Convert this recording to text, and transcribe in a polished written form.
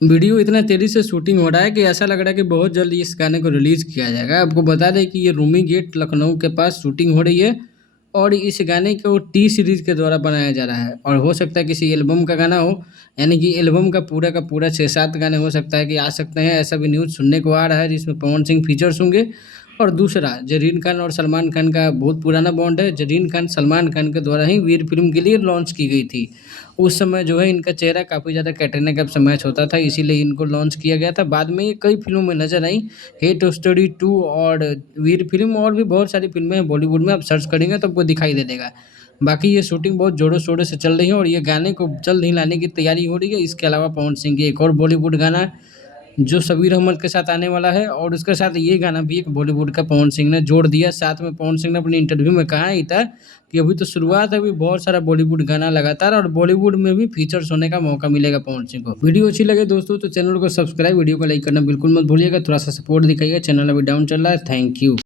Video इतना तेज़ी से शूटिंग हो रहा है कि ऐसा लग रहा है कि बहुत जल्द इस गाने को रिलीज़ किया जाएगा। आपको बता दें कि ये रूमी गेट लखनऊ के पास शूटिंग हो रही है और इस गाने को टी सीरीज़ के द्वारा बनाया जा रहा है और हो सकता है किसी एल्बम का गाना हो, यानी कि एल्बम का पूरा 6-7 गाने हो सकता है कि आ सकते हैं, ऐसा भी न्यूज़ सुनने को आ रहा है जिसमें पवन सिंह फीचर्स होंगे। और दूसरा ज़रीन खान और सलमान खान का बहुत पुराना बॉन्ड है। ज़रीन खान सलमान खान के द्वारा ही वीर फ़िल्म के लिए लॉन्च की गई थी। उस समय जो है इनका चेहरा काफ़ी ज़्यादा कैटरीना कैफ से मैच होता था, इसीलिए इनको लॉन्च किया गया था। बाद में ये कई फ़िल्मों में नज़र आईं, हिट स्टोरी 2 और वीर फ़िल्म और भी बहुत सारी फ़िल्में हैं बॉलीवुड में, आप सर्च करेंगे तो आपको दिखाई दे देगा। बाकी ये शूटिंग बहुत ज़ोरों-शोरों से चल रही है और ये गाने को जल्द ही लाने की तैयारी हो रही है। इसके अलावा पवन सिंह की एक और बॉलीवुड गाना जो शब्बीर अहमद के साथ आने वाला है और उसके साथ ये गाना भी एक बॉलीवुड का पवन सिंह ने जोड़ दिया। साथ में पवन सिंह ने अपने इंटरव्यू में कहा ही था कि अभी तो शुरुआत है, अभी बहुत सारा बॉलीवुड गाना लगातार और बॉलीवुड में भी फीचर्स होने का मौका मिलेगा पवन सिंह को। वीडियो अच्छी लगे दोस्तों तो चैनल को सब्सक्राइब, वीडियो को लाइक करना बिल्कुल मत भूलिएगा। थोड़ा सा सपोर्ट दिखाइएगा, चैनल अभी डाउन चल रहा है। Thank you.